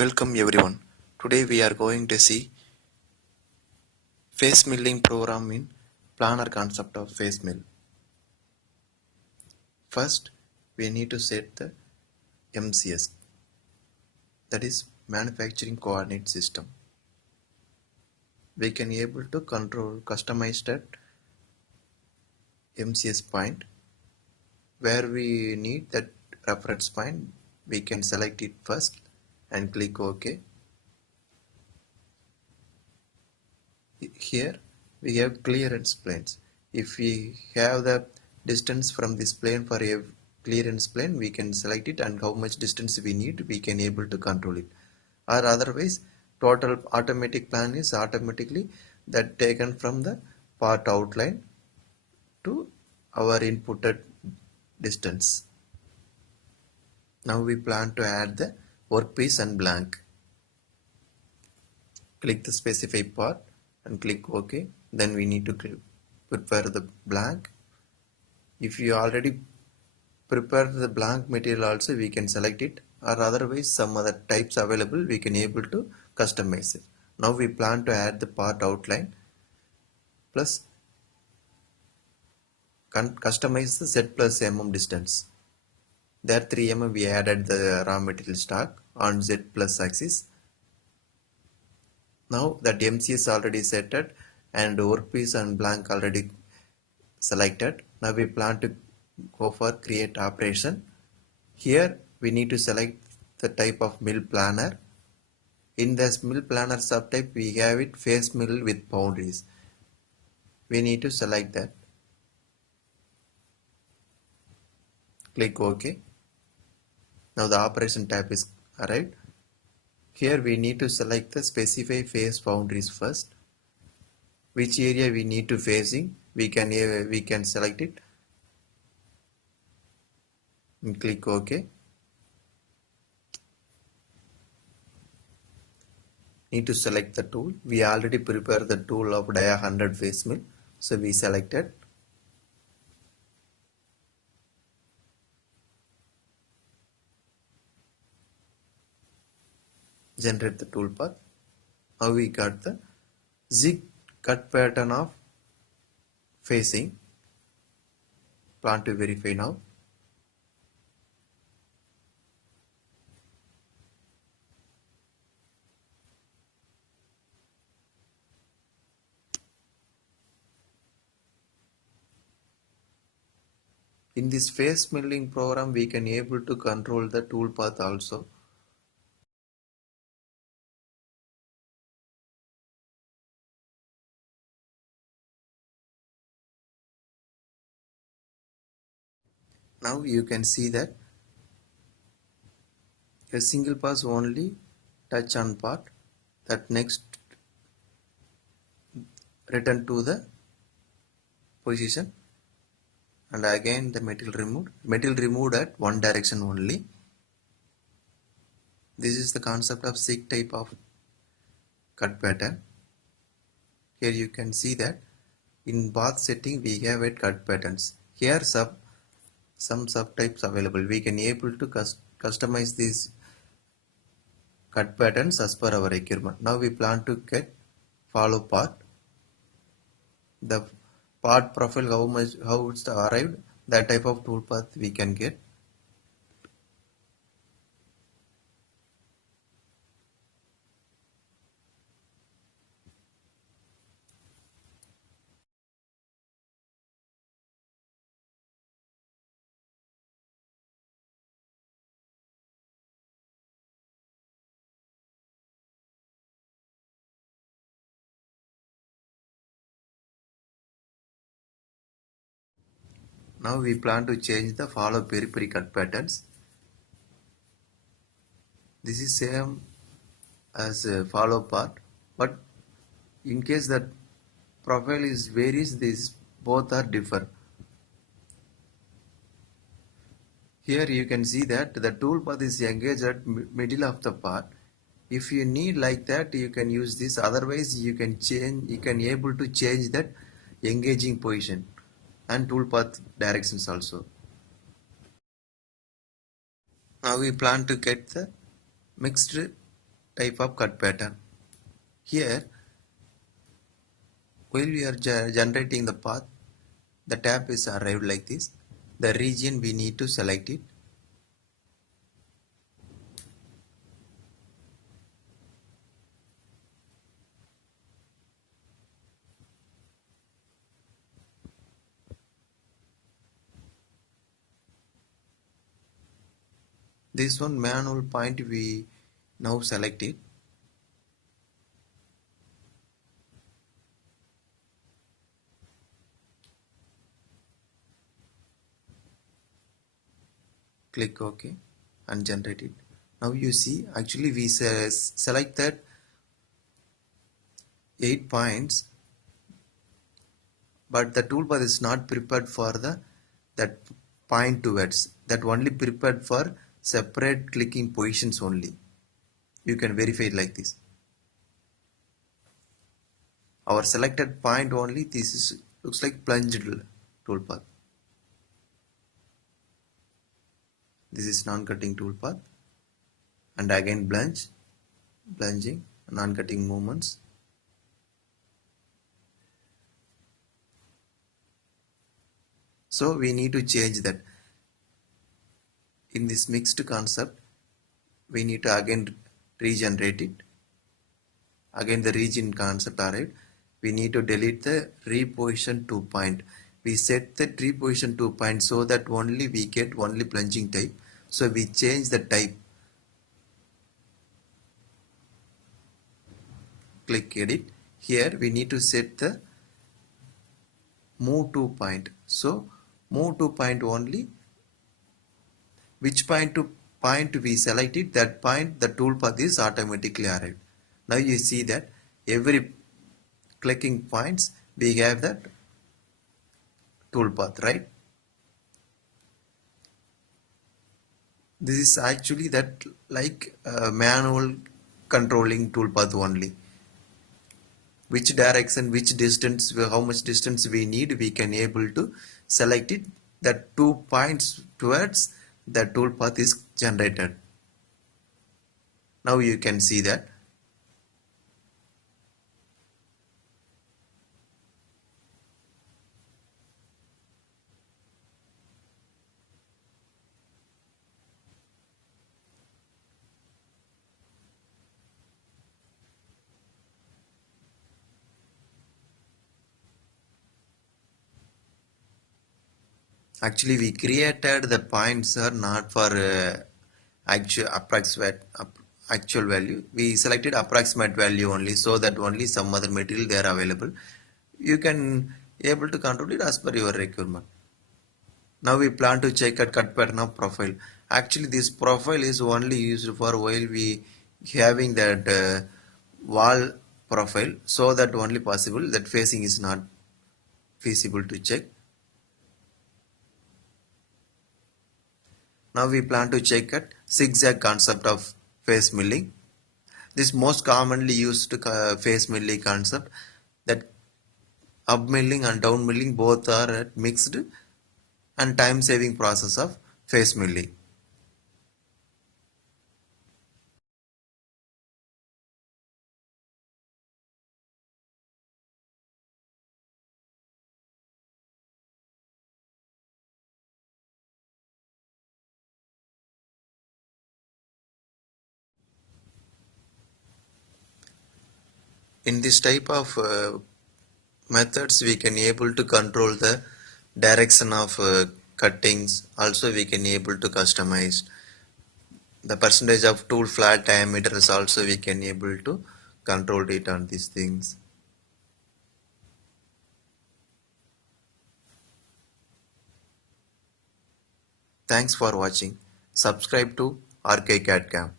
Welcome everyone. Today we are going to see face milling program in planner concept of face mill. First, we need to set the MCS, that is manufacturing coordinate system. We can able to customize that MCS point. Where we need that reference point, we can select it first and click OK. Here we have clearance planes. If we have the distance from this plane for a clearance plane, we can select it, and how much distance we need, we can able to control it. Or otherwise, total automatic plan is automatically that taken from the part outline to our inputted distance. Now we plan to add the workpiece and blank. Click the specify part and click OK. Then we need to prepare the blank. If you already prepare the blank material also, we can select it, or otherwise some other types available, we can able to customize it. Now we plan to add the part outline plus customize the Z plus mm distance. There 3 mm we added the raw material stock on Z plus axis. Now that MCS already set it and workpiece and blank already selected. Now we plan to go for create operation. Here we need to select the type of mill planner. In this mill planner subtype, we have it face mill with boundaries. We need to select that. Click OK. Now the operation tab is arrived. Here we need to select the specify face boundaries first. Which area we need to facing, we can select it and click OK. Need to select the tool. We already prepared the tool of dia 100 face mill, so we selected. Generate the tool path. Now we got the zig cut pattern of facing. Plan to verify now. In this face milling program, we can able to control the tool path also. Now you can see that a single pass only touch on part, that next return to the position, and again the material removed at one direction only. This is the concept of SIG type of cut pattern. Here you can see that in bath setting we have it cut patterns. Here some subtypes available. We can able to customize these cut patterns as per our requirement. Now we plan to get follow part. The part profile, how it's arrived, that type of tool path we can get. Now we plan to change the follow periphery cut patterns. This is same as a follow part, but in case that profile is varies, these both are differ. Here you can see that the tool path is engaged at middle of the part. If you need like that, you can use this. Otherwise, you can able to change that engaging position and tool path directions also. Now we plan to get the mixed type of cut pattern. Here, while we are generating the path, the tab is arrived like this. The region we need to select it. This one manual point we now select it. Click OK and generate it. Now you see actually we selected 8 points, but the toolbar is not prepared for that point towards, that only prepared for separate clicking positions only. You can verify it like this. Our selected point only, this is looks like plunged toolpath. This is non-cutting toolpath, and again plunging, non-cutting movements. So we need to change that. In this mixed concept, we need to again regenerate it. Again the region concept arrived. We need to delete the reposition 2 point. We set the reposition 2 point so that only we get only plunging type. So we change the type. Click edit. Here we need to set the move to point. So move to point only. Which point to point we selected, that point the toolpath is automatically arrived. Now you see that every clicking points we have that toolpath, right? This is actually that like manual controlling toolpath only. Which direction, which distance, how much distance we need, we can able to select it. That 2 points towards the toolpath is generated. Now you can see that. Actually, we created the points are not for actual value. We selected approximate value only, so that only some other material they are available. You can able to control it as per your requirement. Now we plan to check at cut pattern of profile. Actually, this profile is only used for while we having that wall profile, so that only possible that facing is not feasible to check. Now we plan to check at zigzag concept of face milling. This most commonly used face milling concept, that up milling and down milling both are at mixed and time saving process of face milling. In this type of methods, we can able to control the direction of cuttings. Also we can able to customize the percentage of tool flat diameters. Also we can able to control it on these things. Thanks for watching. Subscribe to RK CAD-CAM.